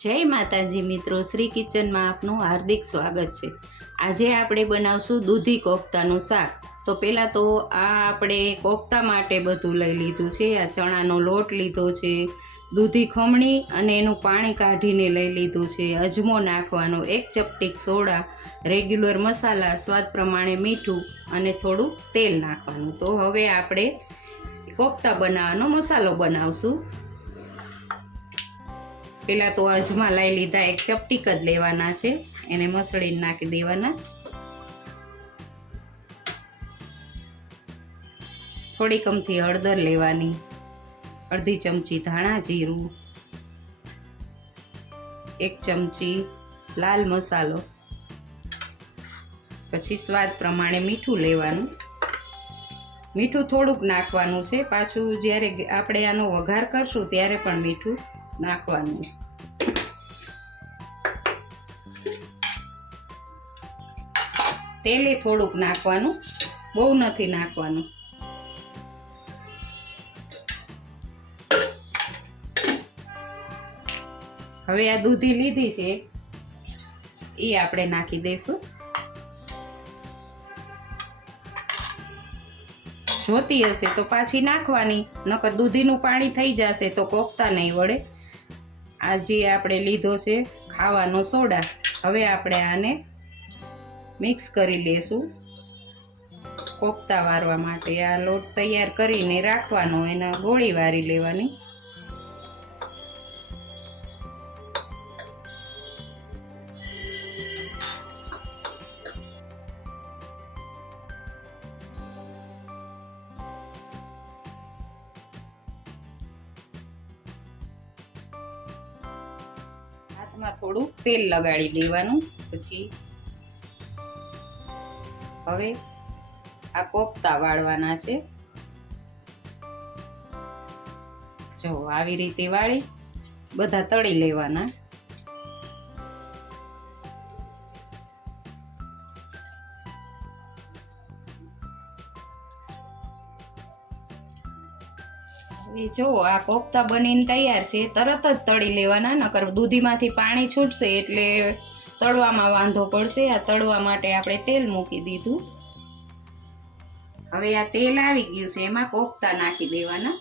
જય માતાજી મિત્રો, શ્રી કિચનમાં આપનું હાર્દિક સ્વાગત છે। આજે આપણે બનાવશું દૂધી કોફતાનું શાક। તો પહેલાં તો આ આપણે કોફતા માટે બધું લઈ લીધું છે। આ ચણાનો લોટ લીધો છે, દૂધી ખમણી અને એનું પાણી કાઢીને લઈ લીધું છે, અજમો નાખવાનો, 1 ચપટીક સોડા, રેગ્યુલર મસાલા, સ્વાદ પ્રમાણે મીઠું અને થોડું તેલ નાખવાનું। તો હવે આપણે કોફતા બનાવવાનો મસાલો બનાવશું। પહેલાં તો અજમા લઈ લીધા, 1 ચપટીક જ લેવાના છે, એને મસળીને નાખી દેવાના। થોડીક અમથી હળદર લેવાની, અડધી ચમચી ધાણા જીરું, 1 ચમચી લાલ મસાલો, પછી સ્વાદ પ્રમાણે મીઠું લેવાનું। મીઠું થોડુંક નાખવાનું છે, પાછું જ્યારે આપણે આનો વઘાર કરશું ત્યારે પણ મીઠું નાખવાનું। તેલે થોડુંક નાખવાનું, બહુ નથી નાખવાનું। હવે આ દૂધી લીધી છે એ આપણે નાખી દઈશું। જોતી હશે તો પાછી નાખવાની, નકર દૂધીનું પાણી થઈ જશે તો કોફતા નહીં વળે। આ જે આપણે લીધો છે ખાવાનો સોડા, હવે આપણે આને મિક્સ કરી લેશું કોફતા વારવા માટે। આ લોટ તૈયાર કરીને રાખવાનો, એના ગોળી વારી લેવાની। હાથમાં થોડું તેલ લગાડી દેવાનું। પછી હવે આ કોફતા વાળવાના છે। જો આવી રીતે વાળી બધા તળી લેવાના। જો આ કોફતા બનીને તૈયાર છે, તરત જ તળી લેવાના, નકર દૂધીમાંથી પાણી છૂટશે એટલે તળવામાં વાંધો પડશે। આ તળવા માટે આપણે તેલ મૂકી દીધું। હવે આ તેલ આવી ગયું છે, એમાં કોફતા નાખી દેવાના।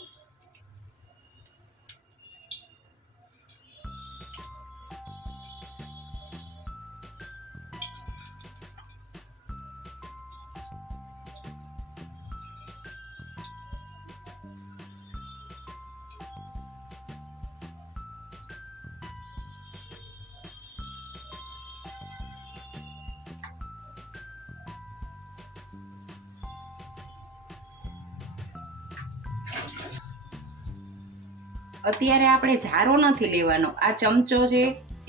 અત્યારે આપણે જારો નથી લેવાનો, આ ચમચો છે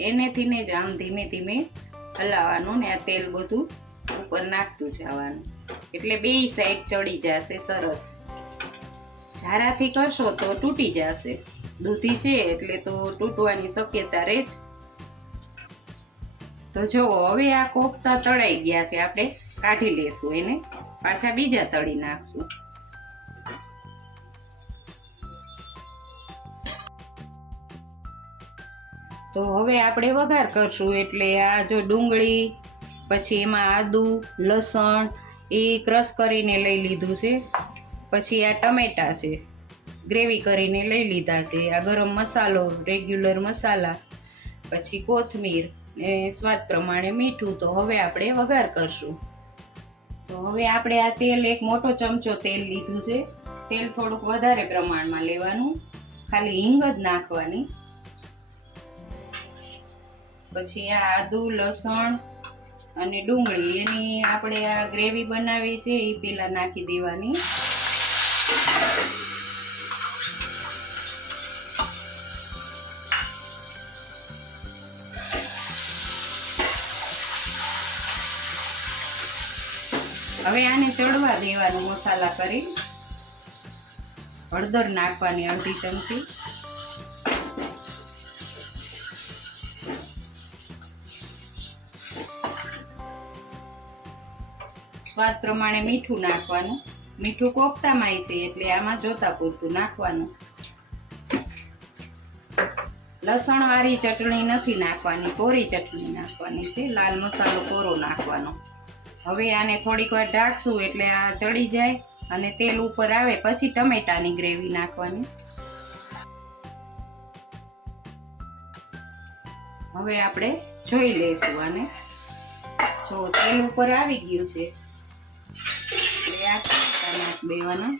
એનેથી ને જ આમ ધીમે ધીમે હલાવવાનું ને આ તેલ બધું ઉપર નાખતું જવાનું, એટલે બેય સાઈડ ચડી જશે સરસ। જારાથી કરશો તો તૂટી જશે, દૂધી છે એટલે તો તૂટવાની શક્યતા રહે જ। તો જો હવે આ કોફતા તળાઈ ગયા છે, આપણે કાઢી લેશું એને, પાછા બીજા તળી નાખશું। તો હવે આપણે વઘાર કરશું, એટલે આ જો ડુંગળી, પછી એમાં આદુ લસણ એ ક્રશ કરીને લઈ લીધું છે, પછી આ ટમેટા છે ગ્રેવી કરીને લઈ લીધા છે, આ ગરમ મસાલો રેગ્યુલર મસાલા, પછી કોથમીર ને સ્વાદ પ્રમાણે મીઠું। તો હવે આપણે વઘાર કરશું। તો હવે આપણે આ તેલ, 1 મોટો ચમચો તેલ લીધું છે, તેલ થોડુંક વધારે પ્રમાણમાં લેવાનું, ખાલી હિંગ જ નાખવાની। પછી આ આદુ લસણ અને ડુંગળી એની આપણે આ ગ્રેવી બનાવી છે એ પેલા નાખી દેવાની। હવે આને ચડવા દેવાનું મસાલા કરી। હળદર નાખવાની અડધી ચમચી, સ્વાદ પ્રમાણે મીઠું નાખવાનું। મીઠું કોફતામાંય છે એટલે આમાં જોતા પૂરતું નાખવાનું। લસણવાળી ચટણી નથી નાખવાની, કોરી ચટણી નાખવાની છે, લાલ મસાલો કોરો નાખવાનો. હવે આને થોડીક વાર ઢાંકશું એટલે આ ચડી જાય અને તેલ ઉપર આવે પછી ટમેટાની ગ્રેવી નાખવાની. હવે આપણે જોઈ લઈશું આને. જો તેલ ઉપર આવી ગયું છે એટલે આ ટમેટા નાખ દેવાના.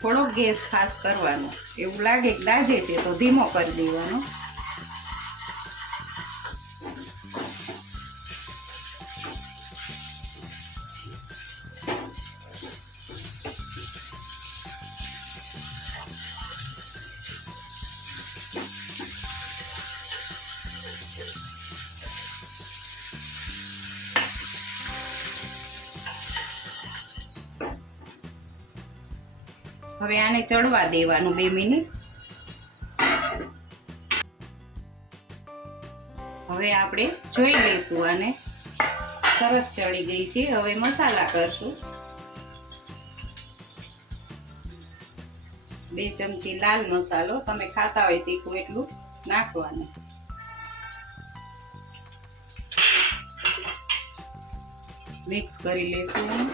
થોડોક ગેસ ફાસ્ટ કરવાનો, એવું લાગે કે દાજે છે તો ધીમો કરી દેવાનો. હવે આને ચડવા દેવાનું 2 મિનિટ. હવે આપણે જોઈ લઈશું આને, સરસ ચડી ગઈ છે. હવે મસાલા કરશું. 2 ચમચી લાલ મસાલો, તમે ખાતા હોય તીખું એટલું નાખવાનું. મિક્સ કરી લઈશું.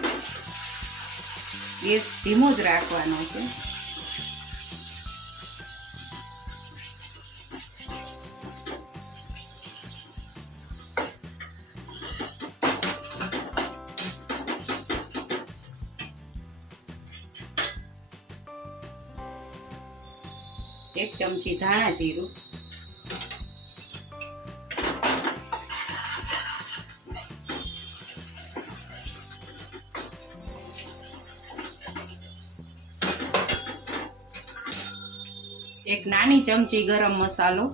ગેસ ધીમો જ રાખવાનો છે. એક ચમચી ધાણા જીરું, એક નાની ચમચી ગરમ મસાલો.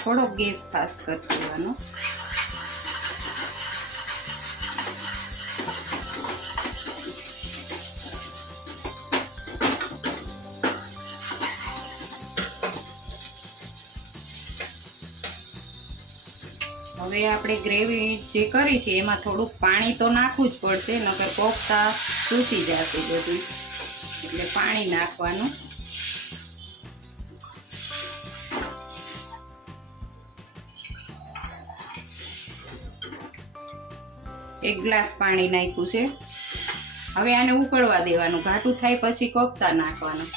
થોડોક ગેસ ફાસ્ટ કરી દેવાનો. હવે આપણે ગ્રેવી જે કરી છે એમાં થોડુંક પાણી તો નાખવું જ પડશે, નકર કોફતા સૂસી જશે બધું, એટલે પાણી નાખવાનું. એક ગ્લાસ પાણી નાખ્યું છે. હવે આને ઉકળવા દેવાનું. ઘાટું થાય પછી કોફતા નાખવાનું.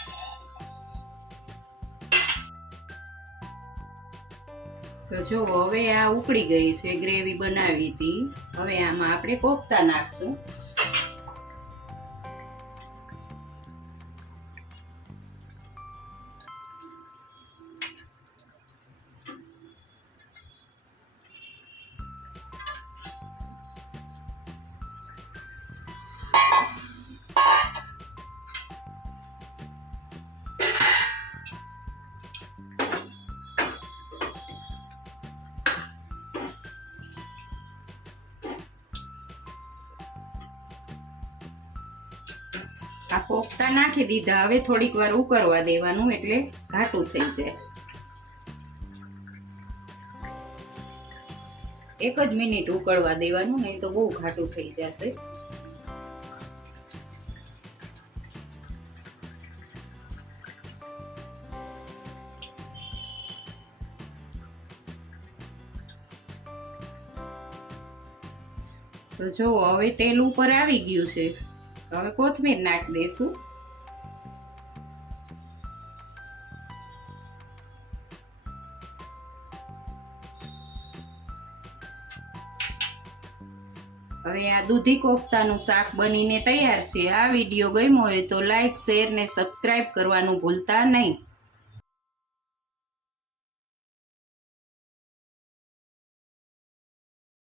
તો જો હવે આ ઉકળી ગઈ છે, ગ્રેવી બનાવી હતી. હવે આમાં આપણે કોફતા નાખશું. આ કોફતા નાખી દીધા. હવે થોડીક વાર ઉકળવા દેવાનું એટલે ઘાટું થઈ જાય. 1 જ મિનિટ ઉકળવા દેવાનું, નહીં તો બહુ ઘાટું થઈ જશે. તો જો હવે તેલ ઉપર આવી ગયું છે. હવે કોથમીર નાખી દઈશું. હવે આ દૂધી કોફતાનું શાક બનીને તૈયાર છે. આ વિડીયો ગમ્યો હોય તો લાઈક, શેર ને સબસ્ક્રાઈબ કરવાનું ભૂલતા નહીં.